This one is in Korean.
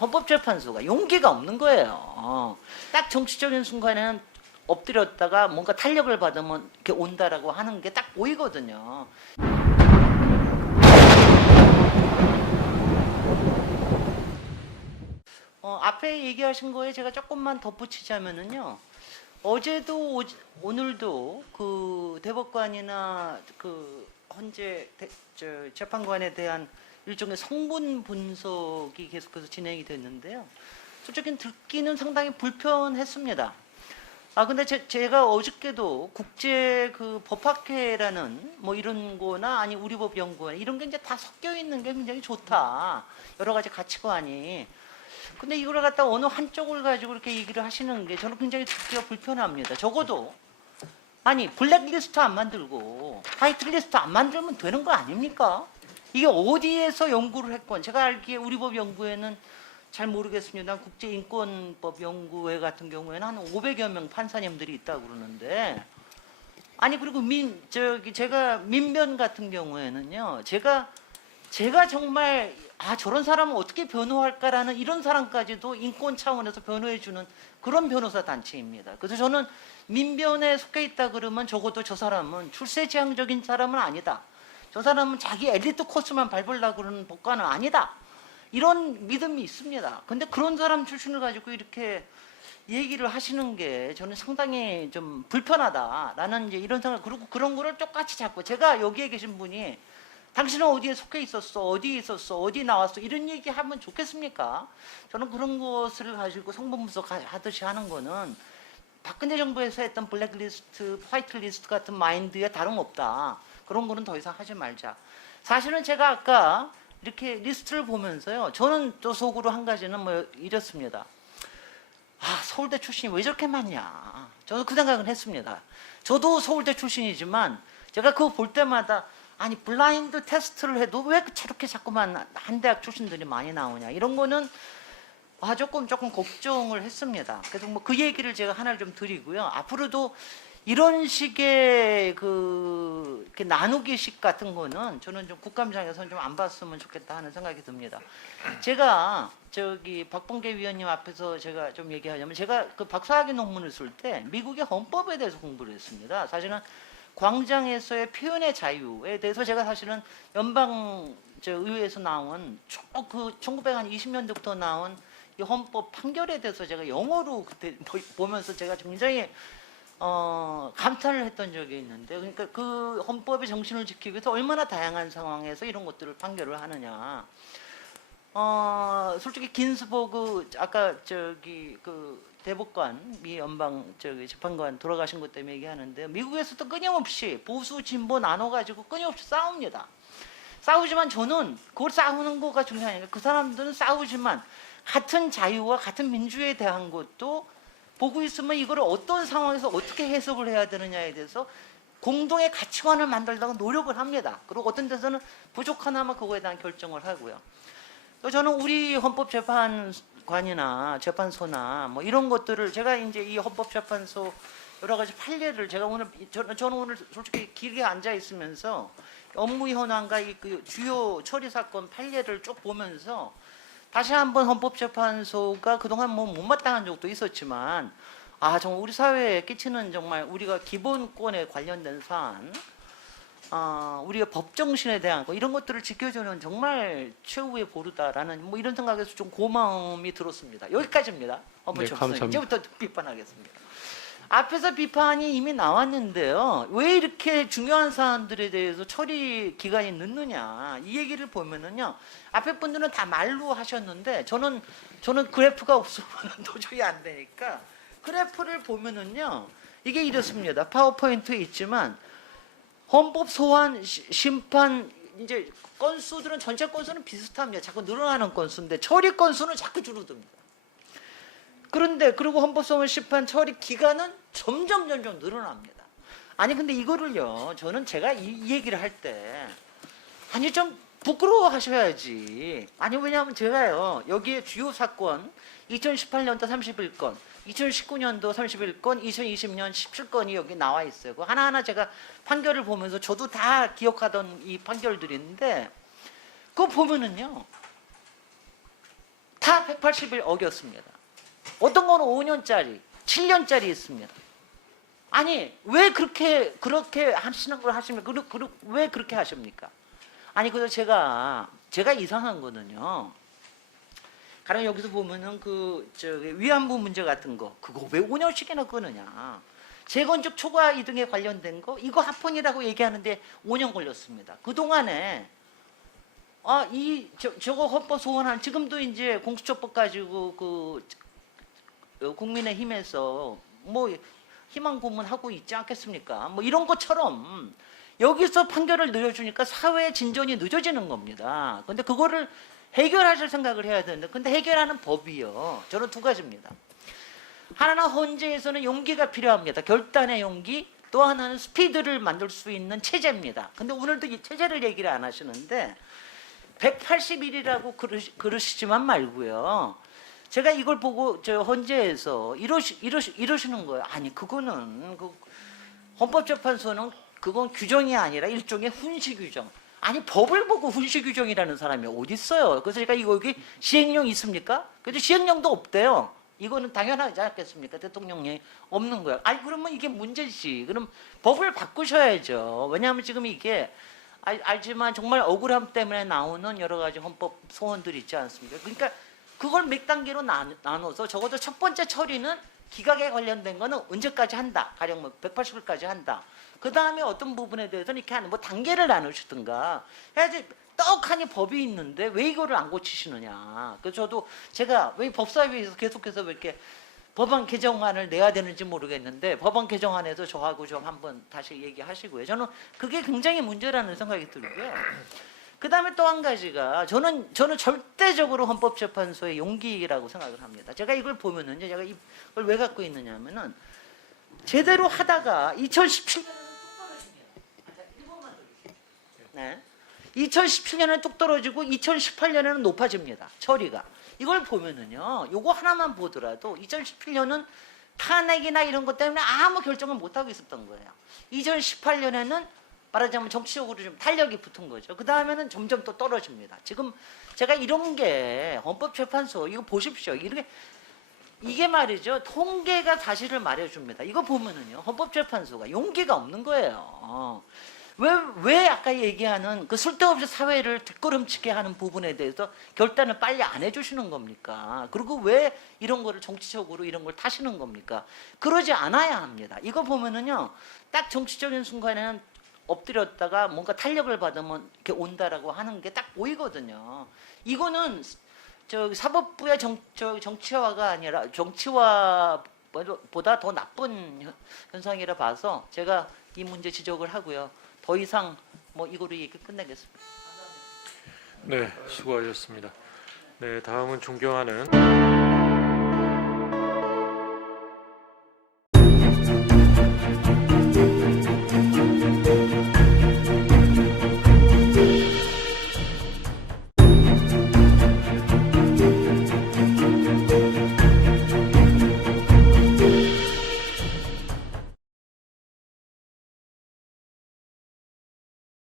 헌법재판소가 용기가 없는 거예요. 딱 정치적인 순간에는 엎드렸다가 뭔가 탄력을 받으면 이렇게 온다라고 하는 게 딱 보이거든요. 앞에 얘기하신 거에 제가 조금만 덧붙이자면은요. 어제도 오늘도 그 대법관이나 그 헌재 재판관에 대한 일종의 성분 분석이 계속해서 진행이 됐는데요. 솔직히 듣기는 상당히 불편했습니다. 근데 제가 어저께도 국제 그 법학회라는 뭐 이런 거나 아니 우리 법 연구원 이런 게 이제 다 섞여 있는 게 굉장히 좋다. 여러 가지 가치관이. 근데 이걸 갖다 어느 한쪽을 가지고 이렇게 얘기를 하시는 게 저는 굉장히 듣기가 불편합니다. 적어도 아니 블랙리스트 안 만들고 화이트리스트 안 만들면 되는 거 아닙니까? 이게 어디에서 연구를 했건 제가 알기에 우리 법 연구회는 잘 모르겠습니다. 국제인권법 연구회 같은 경우에는 한 500여 명 판사님들이 있다고 그러는데 아니 그리고 제가 민변 같은 경우에는요. 제가 정말 저런 사람은 어떻게 변호할까라는 이런 사람까지도 인권 차원에서 변호해주는 그런 변호사 단체입니다. 그래서 저는 민변에 속해 있다 그러면 적어도 저 사람은 출세지향적인 사람은 아니다. 저 사람은 자기 엘리트 코스만 밟으려고 그러는 법관은 아니다. 이런 믿음이 있습니다. 근데 그런 사람 출신을 가지고 이렇게 얘기를 하시는 게 저는 상당히 좀 불편하다라는 이제 이런 생각, 그리고 그런 거를 똑같이 자꾸 제가 여기에 계신 분이 당신은 어디에 속해 있었어? 어디 있었어? 어디 나왔어? 이런 얘기 하면 좋겠습니까? 저는 그런 것을 가지고 성분 분석하듯이 하는 거는 박근혜 정부에서 했던 블랙리스트, 화이트리스트 같은 마인드에 다름없다. 그런 거는 더 이상 하지 말자. 사실은 제가 아까 이렇게 리스트를 보면서요. 저는 또 속으로 한 가지는 뭐 이렇습니다. 서울대 출신이 왜 저렇게 많냐. 저도 그 생각은 했습니다. 저도 서울대 출신이지만 제가 그거 볼 때마다 아니 블라인드 테스트를 해도 왜 저렇게 자꾸만 한 대학 출신들이 많이 나오냐. 이런 거는 조금 걱정을 했습니다. 그래서 뭐 그 얘기를 제가 하나를 좀 드리고요. 앞으로도 이런 식의 이렇게 나누기식 같은 거는 저는 좀 국감장에서는 좀 안 봤으면 좋겠다 하는 생각이 듭니다. 제가 박범계 위원님 앞에서 제가 좀 얘기하자면 제가 그 박사학위 논문을 쓸 때 미국의 헌법에 대해서 공부를 했습니다. 사실은 광장에서의 표현의 자유에 대해서 제가 사실은 연방 의회에서 나온 그 1920년대부터 나온 이 헌법 판결에 대해서 제가 영어로 그때 보면서 제가 굉장히 감탄을 했던 적이 있는데, 그러니까 그 헌법의 정신을 지키기 위해서 얼마나 다양한 상황에서 이런 것들을 판결을 하느냐. 솔직히 긴스버그 아까 그 대법관 미 연방 재판관 돌아가신 것 때문에 얘기하는데 미국에서도 끊임없이 보수 진보 나눠가지고 끊임없이 싸웁니다. 싸우지만 저는 그걸 싸우는 거가 중요한 아니라 그 사람들은 싸우지만 같은 자유와 같은 민주에 대한 것도 보고 있으면 이걸 어떤 상황에서 어떻게 해석을 해야 되느냐에 대해서 공동의 가치관을 만들려고 노력을 합니다. 그리고 어떤 데서는 부족하나마 그거에 대한 결정을 하고요. 또 저는 우리 헌법재판관이나 재판소나 뭐 이런 것들을 제가 이제 이 헌법재판소 여러 가지 판례를 제가 오늘 저는 오늘 솔직히 길게 앉아 있으면서 업무 현황과 그 주요 처리 사건 판례를 쭉 보면서 다시 한번 헌법재판소가 그동안 뭐 못마땅한 적도 있었지만 정말 우리 사회에 끼치는 정말 우리가 기본권에 관련된 사안, 우리가 법 정신에 대한 거 이런 것들을 지켜주는 정말 최후의 보루다라는 뭐 이런 생각에서 좀 고마움이 들었습니다. 여기까지입니다. 헌법재판소 이제부터 비판하겠습니다. 앞에서 비판이 이미 나왔는데요. 왜 이렇게 중요한 사안들에 대해서 처리 기간이 늦느냐 이 얘기를 보면은요. 앞에 분들은 다 말로 하셨는데 저는 그래프가 없으면 도저히 안 되니까 그래프를 보면은요. 이게 이렇습니다. 파워포인트에 있지만 헌법 소환 심판 이제 건수들은 전체 건수는 비슷합니다. 자꾸 늘어나는 건수인데 처리 건수는 자꾸 줄어듭니다. 그런데 그리고 헌법소원 심판 처리 기간은 점점 늘어납니다. 아니 근데 이거를요. 저는 제가 이 얘기를 할 때 아니 좀 부끄러워하셔야지. 아니 왜냐하면 제가요. 여기에 주요 사건 2018년도 31건, 2019년도 31건, 2020년 17건이 여기 나와 있어요. 그 하나하나 제가 판결을 보면서 저도 다 기억하던 이 판결들인데 그거 보면은요. 다 180일 어겼습니다. 어떤 거는 5년짜리, 7년짜리 있습니다. 아니 왜 그렇게 하시는 걸 하십니까? 왜 그렇게 하십니까? 아니 그래서 제가 이상한 거는요. 가령 여기서 보면은 위안부 문제 같은 거 그거 왜 5년씩이나 끊느냐? 재건축 초과 이동에 관련된 거 이거 합헌이라고 얘기하는데 5년 걸렸습니다. 그 동안에 저거 헌법 소원한 지금도 이제 공수처법 가지고 국민의힘에서 뭐 희망 고문하고 있지 않겠습니까? 뭐 이런 것처럼 여기서 판결을 늦어주니까 사회 진전이 늦어지는 겁니다. 근데 그거를 해결하실 생각을 해야 되는데 근데 해결하는 법이요. 저는 두 가지입니다. 하나는 헌재에서는 용기가 필요합니다. 결단의 용기. 또 하나는 스피드를 만들 수 있는 체제입니다. 근데 오늘도 이 체제를 얘기를 안 하시는데 180일이라고 그러시지만 말고요. 제가 이걸 보고 저 헌재에서 이러시는 거예요. 아니 그거는 헌법재판소는 그건 규정이 아니라 일종의 훈시 규정. 아니 법을 보고 훈시 규정이라는 사람이 어디 있어요? 그래서 제가 여기 시행령 있습니까? 그래도 시행령도 없대요. 이거는 당연하지 않겠습니까? 대통령이 없는 거예요. 아니 그러면 이게 문제지. 그럼 법을 바꾸셔야죠. 왜냐하면 지금 이게 알지만 정말 억울함 때문에 나오는 여러 가지 헌법 소원들이 있지 않습니까? 그러니까 그걸 몇 단계로 나눠서 적어도 첫 번째 처리는 기각에 관련된 거는 언제까지 한다. 가령 뭐 180일까지 한다. 그 다음에 어떤 부분에 대해서는 이렇게 하는 뭐 단계를 나누시든가 해야지. 떡하니 법이 있는데 왜 이거를 안 고치시느냐. 그래서 저도 제가 왜 법사위에서 계속해서 왜 이렇게 법안 개정안을 내야 되는지 모르겠는데 법안 개정안에서 저하고 좀 한번 다시 얘기하시고요. 저는 그게 굉장히 문제라는 생각이 들고요. 그 다음에 또 한 가지가 저는 절대적으로 헌법재판소의 용기라고 생각을 합니다. 제가 이걸 보면은요, 제가 이걸 왜 갖고 있느냐면은 제대로 하다가 2017년에는 뚝 떨어집니다. 네. 2017년에 뚝 떨어지고 2018년에는 높아집니다. 처리가. 이걸 보면은요, 요거 하나만 보더라도 2017년은 탄핵이나 이런 것 때문에 아무 결정을 못 하고 있었던 거예요. 2018년에는 말하자면 정치적으로 좀 탄력이 붙은 거죠. 그 다음에는 점점 또 떨어집니다. 지금 제가 이런 게 헌법재판소 이거 보십시오. 이게 말이죠. 통계가 사실을 말해줍니다. 이거 보면은요, 헌법재판소가 용기가 없는 거예요. 왜 아까 얘기하는 그 쓸데없이 사회를 뒷걸음치게 하는 부분에 대해서 결단을 빨리 안 해주시는 겁니까? 그리고 왜 이런 거를 정치적으로 이런 걸 타시는 겁니까? 그러지 않아야 합니다. 이거 보면은요, 딱 정치적인 순간에는 엎드렸다가 뭔가 탄력을 받으면 이렇게 온다라고 하는 게 딱 보이거든요. 이거는 사법부의 정치화가 아니라 정치화보다 더 나쁜 현상이라 봐서 제가 이 문제 지적을 하고요. 더 이상 뭐 이거로 얘기 끝내겠습니다. 네, 수고하셨습니다. 네, 다음은 존경하는